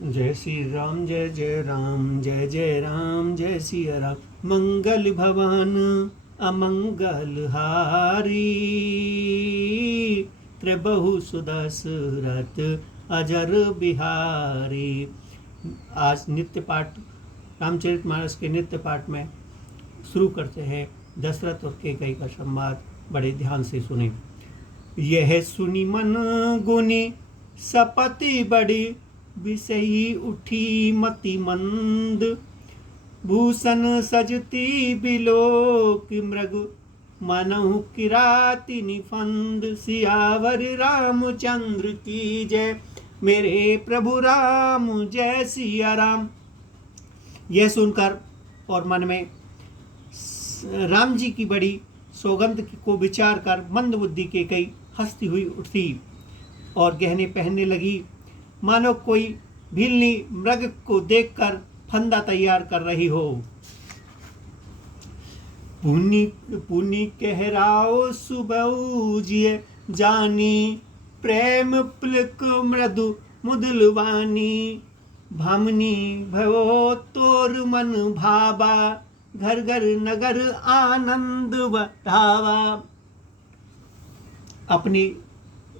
जय श्री राम जय जय राम जय जय राम जय सिया राम। मंगल भवन अमंगल हारी, त्रिबहु सुदशरथ अजर बिहारी। आज नित्य पाठ रामचरितमानस के नित्य पाठ में शुरू करते हैं। दशरथ और कैकेयी का संवाद बड़े ध्यान से सुने। यह सुनी मन गुनी सपति बड़ी, विषयी उठी मति मंद। भूषण सजती बिलोक मृग, मनहु किराति निफंद। सियावर रामचंद्र की जय, मेरे प्रभु राम जय सिया राम। यह सुनकर और मन में राम जी की बड़ी सौगंध को विचार कर मंद बुद्धि कैकेयी हंसती हुई उठती और गहने पहनने लगी, मानो कोई भीलनी मृग को देखकर फंदा तैयार कर रही हो। पुनि पुनि कहराओ सुबऊजिए, जानी प्रेम पुलक मृदु मुदलवानी। भामनी भयो तोर मन भावा, घर घर नगर आनंद बढ़ावा। अपनी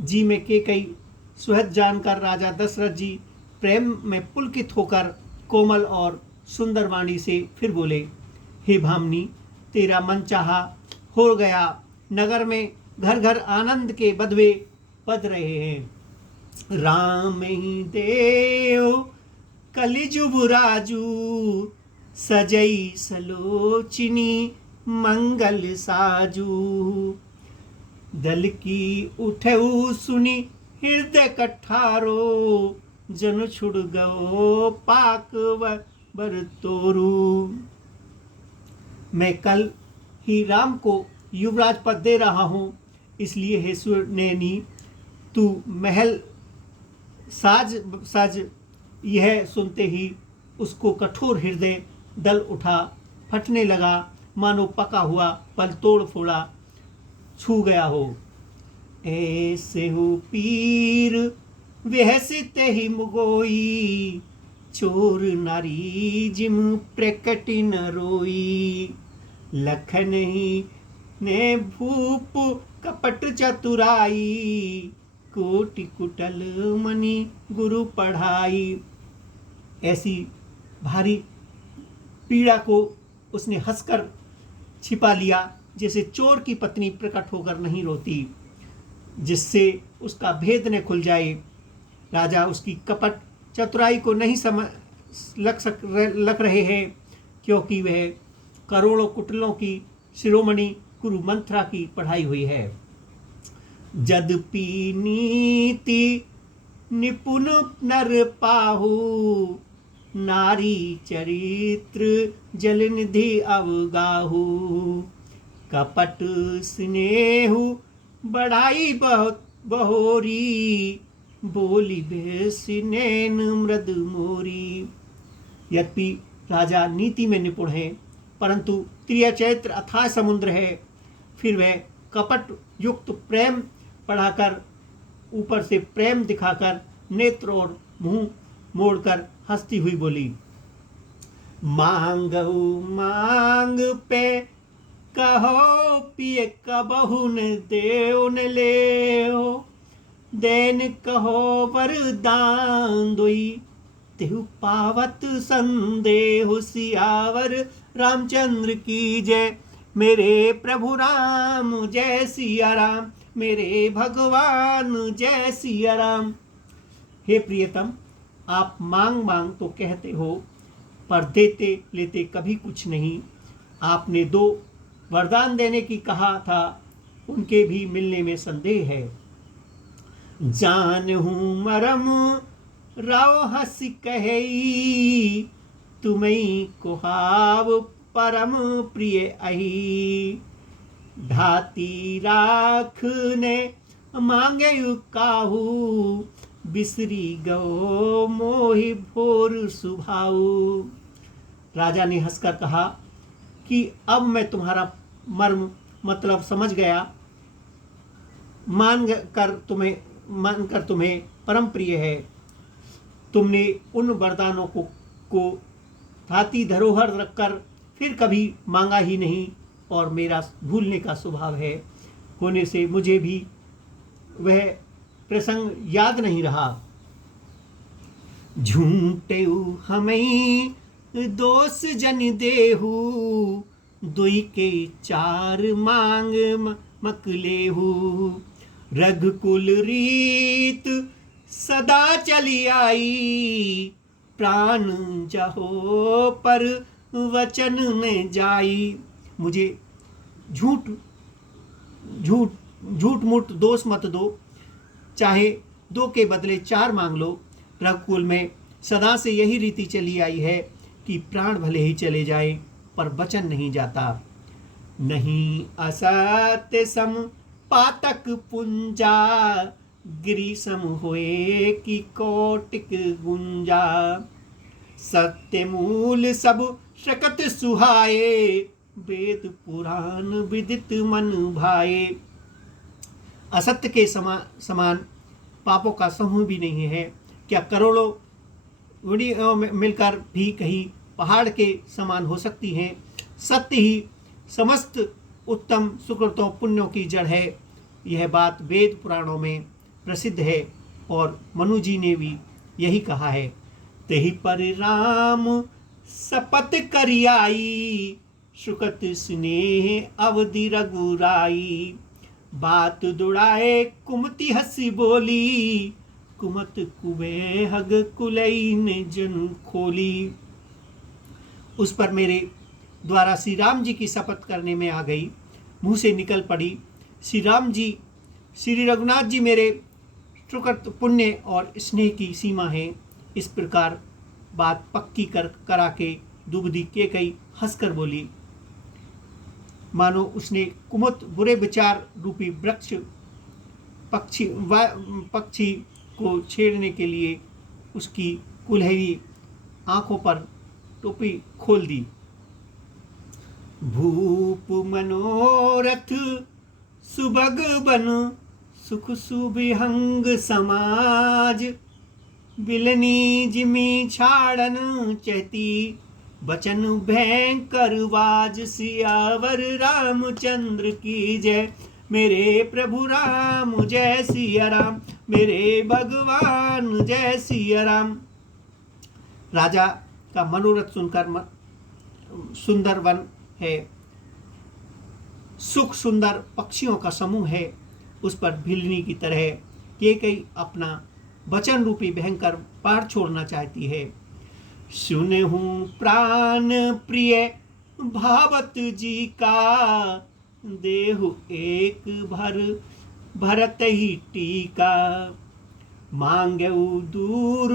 जी में कैकेयी सुहृद जानकर राजा दशरथ जी प्रेम में पुलकित होकर कोमल और सुंदर वाणी से फिर बोले, हे भामनी, तेरा मन चाहा हो गया। नगर में घर घर आनंद के बदवे बज रहे हैं। राम ही देव कलिजुग राजू, सजई सलोचिनी मंगल साजू। दल की उठऊ सुनी हृदय कठारो, जन छुड़ गयो पाक बर तोरू। मैं कल ही राम को युवराज पद दे रहा हूँ, इसलिए हे सुनैनी, तू महल साज साज। यह सुनते ही उसको कठोर हृदय दल उठा, फटने लगा, मानो पका हुआ फल तोड़ फोड़ा छू गया हो। ऐसे हो पीर वहसित ही मुगोई, चोर नारी जिम प्रकटि न रोई। लखन ही ने भूप कपट चतुराई, कोटि कुटल मणि गुरु पढ़ाई। ऐसी भारी पीड़ा को उसने हंसकर छिपा लिया, जैसे चोर की पत्नी प्रकट होकर नहीं रोती, जिससे उसका भेद न खुल जाए। राजा उसकी कपट चतुराई को नहीं लग रहे हैं, क्योंकि वह करोड़ों कुटिलों की शिरोमणि गुरु मंत्रा की पढ़ाई हुई है। जदपि नीति निपुण नर पाहु, नारी चरित्र जलनिधि अवगाहु। कपट स्नेहु बढ़ाई बहुत बहोरी, बोली बेसी नैन मृद मोरी। यद्यपि राजा नीति में निपुण है, परंतु क्रिया चैत्र अथाह समुद्र है। फिर वह कपट युक्त प्रेम पढ़ाकर, ऊपर से प्रेम दिखाकर, नेत्र और मुंह मोड़कर हंसती हुई बोली, मांगऊ मांग पे कहो पिए कबहु न देव न ले। देन कहो वरदान दोई, तेहु पावत संदेह। सियावर रामचंद्र की जय, मेरे प्रभु राम जय सिया राम। मेरे भगवान जय सिया राम। हे प्रियतम, आप मांग मांग तो कहते हो, पर देते लेते कभी कुछ नहीं। आपने 2 वरदान देने की कहा था, उनके भी मिलने में संदेह है। जानहु मरम राव हंसी कही, तुम्हें कुहाव परम प्रिय अही। ढाती राख ने मांगे काहू, बिसरी गो मोहि भोर सुभाऊ। राजा ने हंसकर कहा कि अब मैं तुम्हारा मर्म मतलब समझ गया। मानकर तुम्हें परम प्रिय है। तुमने उन वरदानों को थाती धरोहर रखकर फिर कभी मांगा ही नहीं, और मेरा भूलने का स्वभाव है होने से मुझे भी वह प्रसंग याद नहीं रहा। झूठे हमें दोष जन देहु, दुई के चार मांग मकलेहु। रघुकुल रीत सदा चली आई, प्राण जहो पर वचन में जाई। मुझे झूठ मूठ दोष मत दो, चाहे 2 के बदले 4 मांग लो। रघुकुल में सदा से यही रीति चली आई है कि प्राण भले ही चले जाए पर वचन नहीं जाता। नहीं असत्य सम पातक पुंजा, गिरी सम होए कि कोटिक गुंजा। सत्य मूल सब शकत सुहाए, वेद पुराण विदित मन भाए। असत्य के समान पापों का समूह भी नहीं है। क्या करोड़ों वीडियो मिलकर भी कहीं पहाड़ के समान हो सकती हैं? सत्य ही समस्त उत्तम सुकृतों पुण्यों की जड़ है। यह बात वेद पुराणों में प्रसिद्ध है और मनु जी ने भी यही कहा है। तेहि पर राम शपथ करियाई, सुकत स्नेह अवधि रघुराई। बात दुड़ाए कुमति हंसी बोली, कुमत कुबे हग कुलई ने जन खोली। उस पर मेरे द्वारा श्री राम जी की शपथ करने में आ गई, मुंह से निकल पड़ी। श्री राम जी, श्री रघुनाथ जी मेरे सुकृत पुण्य और स्नेह की सीमा है। इस प्रकार बात पक्की करा के दुबदी केकई हंसकर बोली, मानो उसने कुमुत बुरे विचार रूपी वृक्ष पक्षी को छेड़ने के लिए उसकी कुल्हड़ी आंखों पर टोपी खोल दी। भूप मनोरथ सुभग बन, सुख सुविहंग समाज। बिलनी जिमी छाड़न चहती, बचन भयंकर वाज। सियावर रामचंद्र की जय, मेरे प्रभु राम जय सिया राम, मेरे भगवान जय सिया राम। राजा का मनोरथ सुनकर सुंदर वन है, सुख सुंदर पक्षियों का समूह है, उस पर भिलनी की तरह केकई अपना वचन रूपी भयंकर पार छोड़ना चाहती है। सुनहु प्राण प्रिय भावत जी का, देहु एक भरत ही टीका। मांगेउ दूर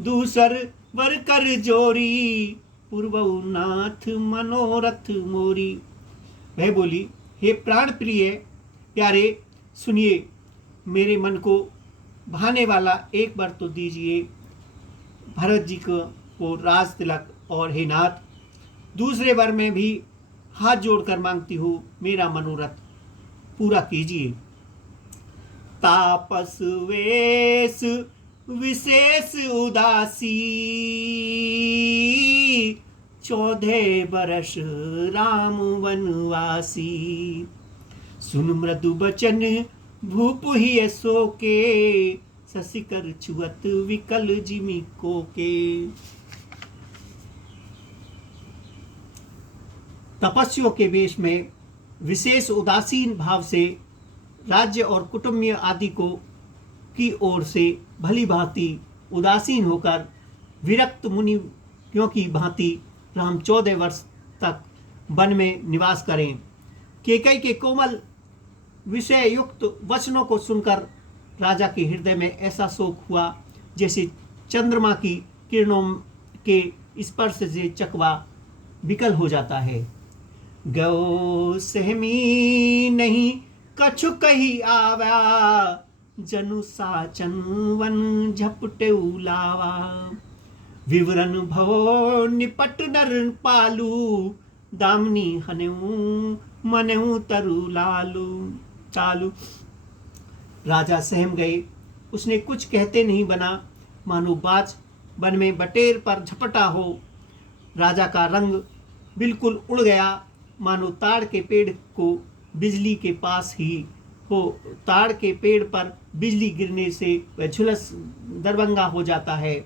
दूसर वर कर जोरी, पूर्वउ नाथ मनोरथ मोरी। वह बोली, हे प्राण प्रिय प्यारे, सुनिए, मेरे मन को भाने वाला एक बार तो दीजिए। भरत जी को राज तिलक, और हे नाथ, दूसरे बार में भी हाथ जोड़कर मांगती हूँ, मेरा मनोरथ पूरा कीजिए। तापस वेश विशेष उदासी, 14 बरस राम वनवासी। सुन मृदु बचन भूप ही सो के, ससिकर छुअत विकल जिमी को के। तपस्वियों के वेश में विशेष उदासीन भाव से राज्य और कुटुंबीय आदि को की ओर से भली भांति उदासीन होकर विरक्त मुनि क्योंकि भांति राम 14 वर्ष तक वन में निवास करें। केकई के कोमल विषय युक्त वचनों को सुनकर राजा के हृदय में ऐसा शोक हुआ जैसे चंद्रमा की किरणों के स्पर्श से चकवा विकल हो जाता है। गौ सहमी नहीं कछु कही आवा, जनु साचन वन झपटे उलावा। विवरण भवो निपट नर पालू, दामनी हनेऊ मनेऊ तरु लालू चालू। राजा सहम गए, उसने कुछ कहते नहीं बना, मानो बाज वन में बटेर पर झपटा हो। राजा का रंग बिल्कुल उड़ गया, मानो ताड़ के पेड़ को बिजली के पास ही हो, ताड़ के पेड़ पर बिजली गिरने से वह झुलस दरभंगा हो जाता है।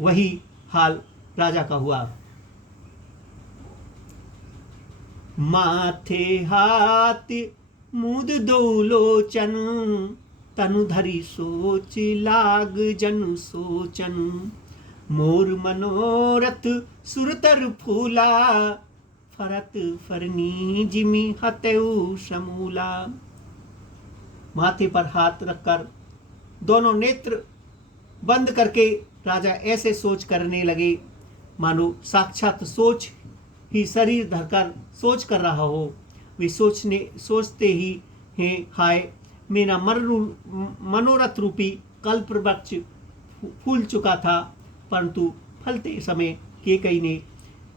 वही हाल राजा का हुआ। माथे हाथ मुद दो लोचन, तनु धरी सोच लाग जन सोचन। मोर मनोरथ सुरतर फूला, फरत फरनी जिमी हतेऊ समूला। माथे पर हाथ रखकर दोनों नेत्र बंद करके राजा ऐसे सोच करने लगे मानो साक्षात सोच ही शरीर धरकर सोच कर रहा हो। वे सोचते ही हैं, हाय मेरा मनोरथ रूपी कल्प वृक्ष फूल चुका था, परंतु फलते समय केकई ने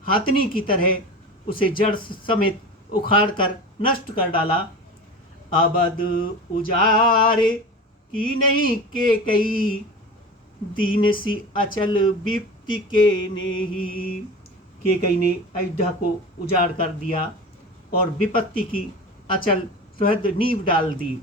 हाथनी की तरह उसे जड़ समेत उखाड़ कर नष्ट कर डाला। अबद उजारे की नहीं केकई, दीन सी अचल विपत्ति के ने ही। केकई ने अयोध्या को उजाड़ कर दिया और विपत्ति की अचल सुहृद नींव डाल दी।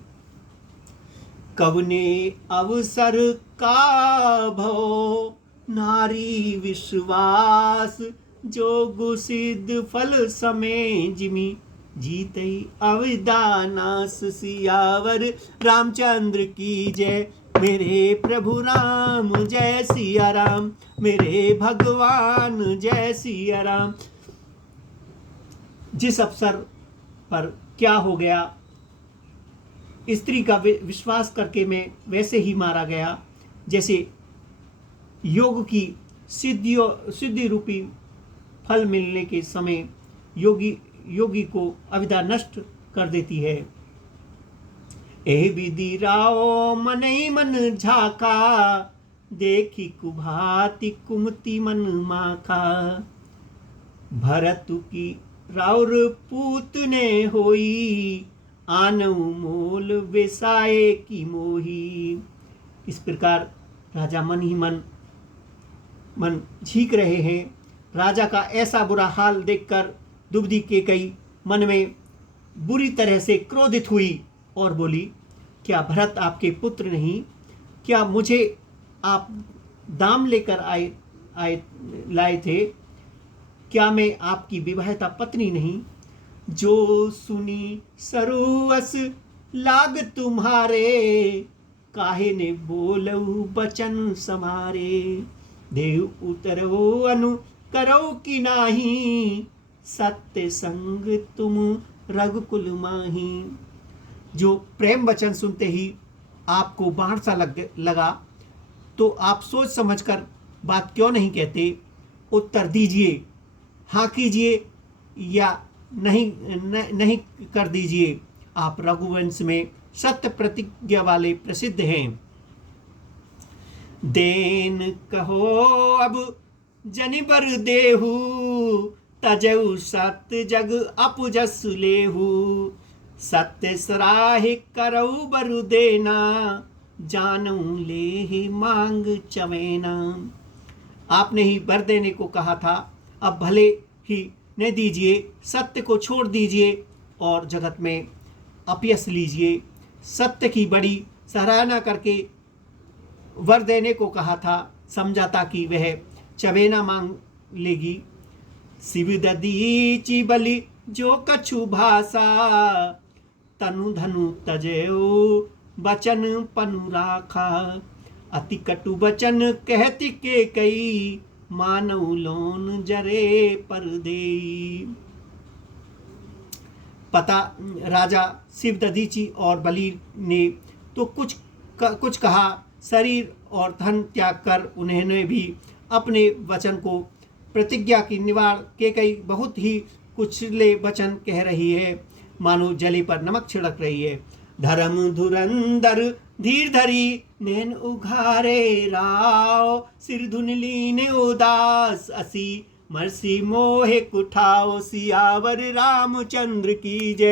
कवने अवसर का भव नारी विश्वास, जोग सिद्ध फल समय जिमी जीतई अविदानास। सियावर रामचंद्र की जय, मेरे प्रभु राम जय सिया राम, मेरे भगवान जय सिया राम। जिस अवसर पर क्या हो गया, स्त्री का विश्वास करके मैं वैसे ही मारा गया जैसे योग की सिद्धि रूपी फल मिलने के समय योगी को अविदा नष्ट कर देती है। ए विधि राव मन ही मन झाका, देखी कुभाति कुमति मन माखा। भरत की राउर पूत ने होई, आनऊ मोल बेसाए की मोही। इस प्रकार राजा मन ही मन झीक रहे हैं। राजा का ऐसा बुरा हाल देखकर दुबदी केकई मन में बुरी तरह से क्रोधित हुई और बोली, क्या भरत आपके पुत्र नहीं? क्या मुझे आप दाम लेकर लाए थे? क्या मैं आपकी विवाहिता पत्नी नहीं? जो सुनी सरोवस लाग तुम्हारे, काहे ने बोलऊ बचन समारे। देव उतरो अनु करो कि नाही, सत्य संग तुम रघुकुल माही। जो प्रेम वचन सुनते ही आपको बाण सा लगा तो आप सोच समझकर बात क्यों नहीं कहते? उत्तर दीजिए, हाँ कीजिए या नहीं कर दीजिए। आप रघुवंश में सत्य प्रतिज्ञा वाले प्रसिद्ध हैं। देन कहो अब जनिबर देहु, तजऊ सत्य जग अपजस लेहु। सत्य सराहे करऊ बरु देना, जानऊ ले मांग चवेना। आपने ही बर देने को कहा था, अब भले ही न दीजिए, सत्य को छोड़ दीजिए और जगत में अपयस लीजिए। सत्य की बड़ी सराहना करके वर देने को कहा था, समझा था कि वह चवेना मांग लेगी। शिव ददीची बलि जो कछु भाषा, तनु धनु तजयो बचन पनु राखा। अति कटु बचन कहती के कई, मानव लोन जरे पर देई। पता राजा शिव ददीची और बलि ने तो कुछ कहा, शरीर और धन त्याग कर उन्होंने भी अपने वचन को प्रतिज्ञा की निवार के कई बहुत ही कुचले वचन कह रही है, मानो जले पर नमक छिड़क रही है। धर्म धुरंधर धीर धरी नैन उघारे राव, सिर धुन लीन उदास असी मरसी मोहे कुठाओ। सियावर रामचंद्र की जय।